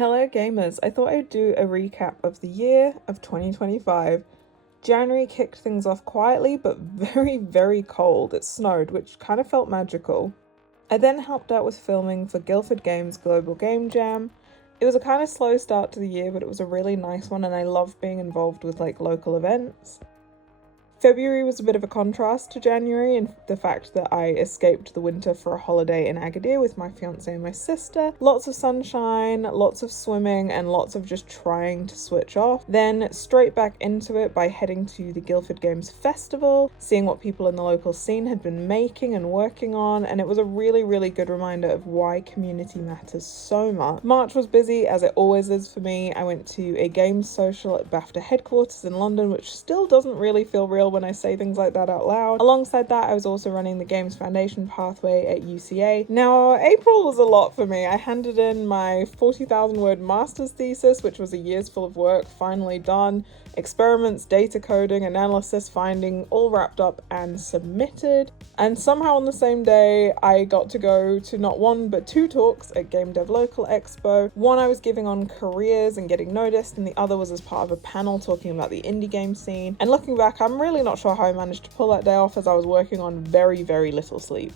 Hello gamers, I thought I'd do a recap of the year of 2025. January kicked things off quietly but very cold. It snowed, which kind of felt magical. I then helped out with filming for Guildford Games Global Game Jam. It was a kind of slow start to the year, but it was a really nice one and I love being involved with local events. February was a bit of a contrast to January in the fact that I escaped the winter for a holiday in Agadir with my fiance and my sister. Lots of sunshine, lots of swimming, and lots of just trying to switch off. Then straight back into it by heading to the Guildford Games Festival, seeing what people in the local scene had been making and working on, and it was a really good reminder of why community matters so much. March was busy, as it always is for me. I went to a games social at BAFTA headquarters in London, which still doesn't really feel real when I say things like that out loud. Alongside that, I was also running the Games Foundation pathway at UCA. Now, April was a lot for me. I handed in my 40,000 word master's thesis, which was a year's full of work, finally done. Experiments, data coding, analysis, finding, all wrapped up and submitted. And somehow on the same day, I got to go to not one but two talks at Game Dev Local Expo. One I was giving on careers and getting noticed, and the other was as part of a panel talking about the indie game scene. And looking back, I'm really not sure how I managed to pull that day off, as I was working on very little sleep.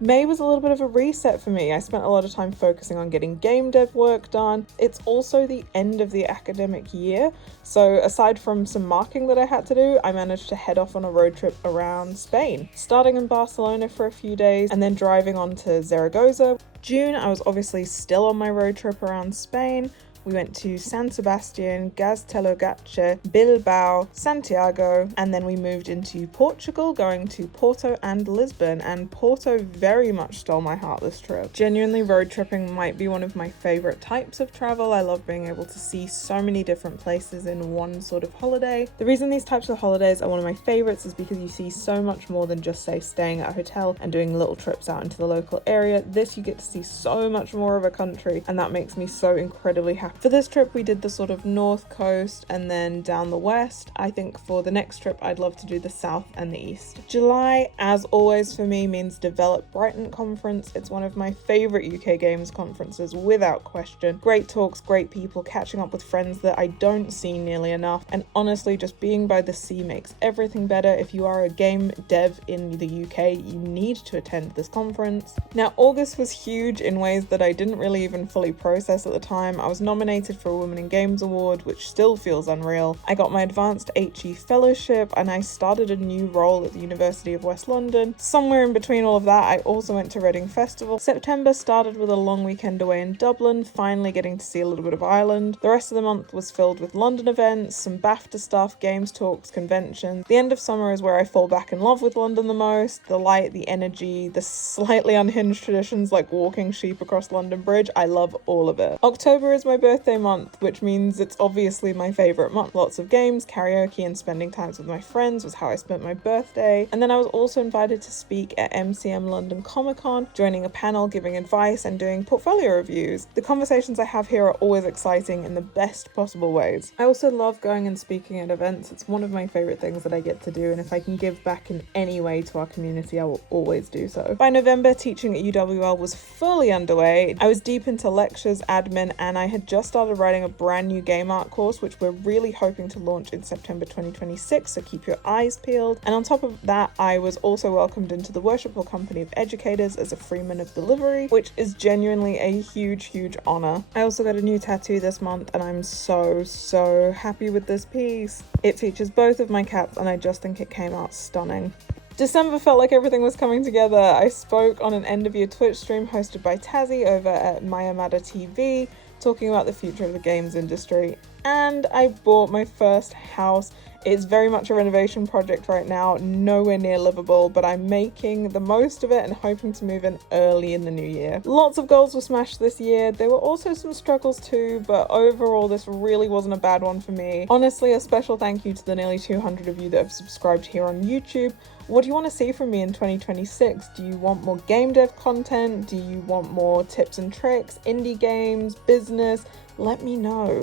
May was a little bit of a reset for me. I spent a lot of time focusing on getting game dev work done. It's also the end of the academic year, so aside from some marking that I had to do, I managed to head off on a road trip around Spain, starting in Barcelona for a few days and then driving on to Zaragoza. June, I was obviously still on my road trip around Spain. We went to San Sebastian, Gaztelugatxe, Bilbao, Santiago, and then we moved into Portugal, going to Porto and Lisbon, and Porto very much stole my heart this trip. Genuinely, road tripping might be one of my favorite types of travel. I love being able to see so many different places in one sort of holiday. The reason these types of holidays are one of my favorites is because you see so much more than just, say, staying at a hotel and doing little trips out into the local area. This, you get to see so much more of a country, and that makes me so incredibly happy. For this trip, we did the sort of north coast and then down the west. I think for the next trip, I'd love to do the south and the east. July, as always for me, means Develop Brighton Conference. It's one of my favorite UK games conferences, without question. Great talks, great people, catching up with friends that I don't see nearly enough, and honestly, just being by the sea makes everything better. If you are a game dev in the UK, you need to attend this conference. Now, August was huge in ways that I didn't really even fully process at the time. I was nominated for a Women in Games Award, which still feels unreal. I got my advanced HE fellowship and I started a new role at the University of West London. Somewhere in between all of that, I also went to Reading Festival. September started with a long weekend away in Dublin, finally getting to see a little bit of Ireland. The rest of the month was filled with London events, some BAFTA stuff, games talks, conventions. The end of summer is where I fall back in love with London the most. The light, the energy, the slightly unhinged traditions like walking sheep across London Bridge. I love all of it. October is my birthday month, which means it's obviously my favorite month. Lots of games, karaoke, and spending times with my friends was how I spent my birthday. And then I was also invited to speak at MCM London Comic Con, joining a panel, giving advice, and doing portfolio reviews. The conversations I have here are always exciting in the best possible ways. I also love going and speaking at events. It's one of my favorite things that I get to do, and if I can give back in any way to our community, I will always do so. By November, teaching at UWL was fully underway. I was deep into lectures, admin, and I had just started writing a brand new game art course, which we're really hoping to launch in September 2026, so keep your eyes peeled. And on top of that, I was also welcomed into the Worshipful Company of Educators as a Freeman of Delivery, which is genuinely a huge honor. I also got a new tattoo this month, and I'm so happy with this piece. It features both of my cats, and I just think it came out stunning. December felt like everything was coming together. I spoke on an end-of-year Twitch stream hosted by Tazzy over at Mayamada TV, talking about the future of the games industry, and I bought my first house. It's very much a renovation project right now, nowhere near livable, but I'm making the most of it and hoping to move in early in the new year. Lots of goals were smashed this year. There were also some struggles too, but overall this really wasn't a bad one for me. Honestly, a special thank you to the nearly 200 of you that have subscribed here on YouTube. What do you want to see from me in 2026? Do you want more game dev content? Do you want more tips and tricks, indie games, business? Let me know.